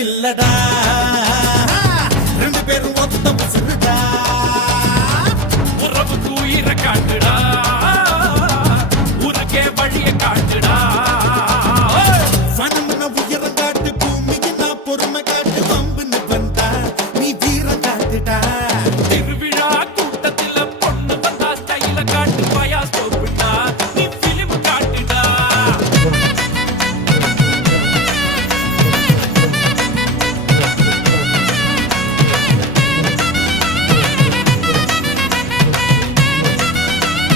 இல்லடா ரெண்டு பேரும் ஒத்த முசுடா உறவுக்கு உயிரை காட்டுடா உனக்கே வழிய காட்டுடா சனமன உயரம் காட்டு பூமிக்கு நான் பொறுமை காட்டு வம்புன்னு வந்தா நீ வீரம் காட்டுடா திருவிழா கூட்டத்துல பொண்ணு வந்தா ஸ்டைல காட்டு பாயா ஸ்டோப்